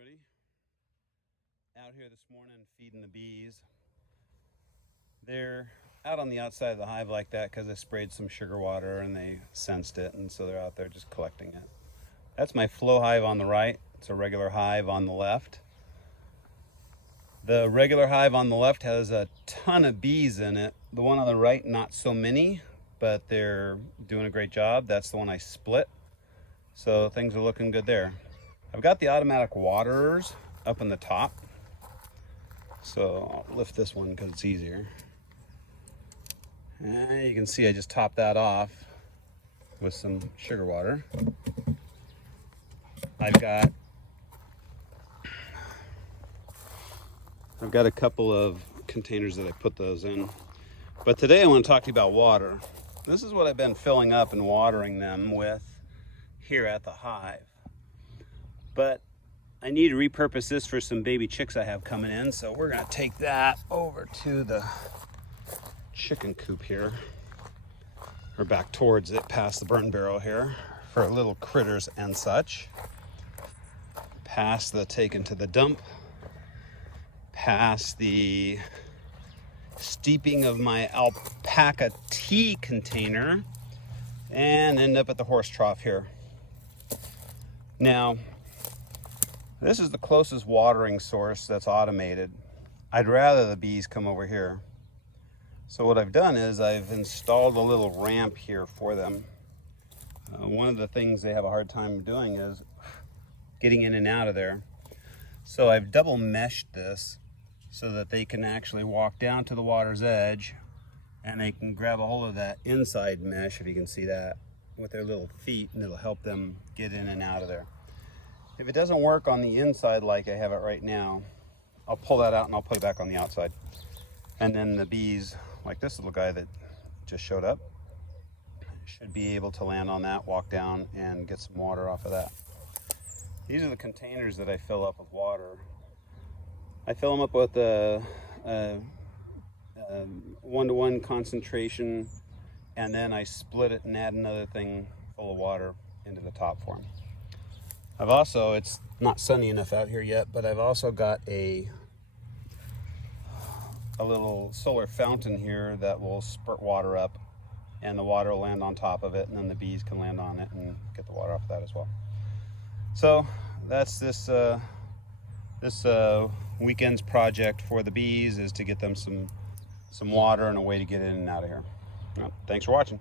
everybody. Out here this morning feeding the bees. They're out on the outside of the hive like that because I sprayed some sugar water and they sensed it, and so they're out there just collecting it. That's my flow hive on the right. It's a regular hive on the left. The regular hive on the left has a ton of bees in it. The one on the right, not so many, but they're doing a great job. That's the one I split. So things are looking good there. I've got the automatic waterers up in the top. So I'll lift this one because it's easier. And you can see I just topped that off with some sugar water. I've got a couple of containers that I put those in. But today I want to talk to you about water. This is what I've been filling up and watering them with here at the hive. But I need to repurpose this for some baby chicks I have coming in, so we're gonna take that over to the chicken coop here, or back towards it, past the burn barrel here, for little critters and such. Past the taken to the dump, past the steeping of my alpaca tea container, and end up at the horse trough here. Now, this is the closest watering source that's automated. I'd rather the bees come over here. So what I've done is I've installed a little ramp here for them. One of the things they have a hard time doing is getting in and out of there. So I've double meshed this so that they can actually walk down to the water's edge and they can grab a hold of that inside mesh, if you can see that, with their little feet, and it'll help them get in and out of there. If it doesn't work on the inside like I have it right now, I'll pull that out and I'll put it back on the outside. And then the bees, like this little guy that just showed up, should be able to land on that, walk down, and get some water off of that. These are the containers that I fill up with water. I fill them up with a 1-to-1 concentration, and then I split it and add another thing full of water into the top for them. I've also, it's not sunny enough out here yet, but I've also got a little solar fountain here that will spurt water up, and the water will land on top of it, and then the bees can land on it and get the water off of that as well. So that's this weekend's project for the bees, is to get them some water and a way to get in and out of here. Well, thanks for watching.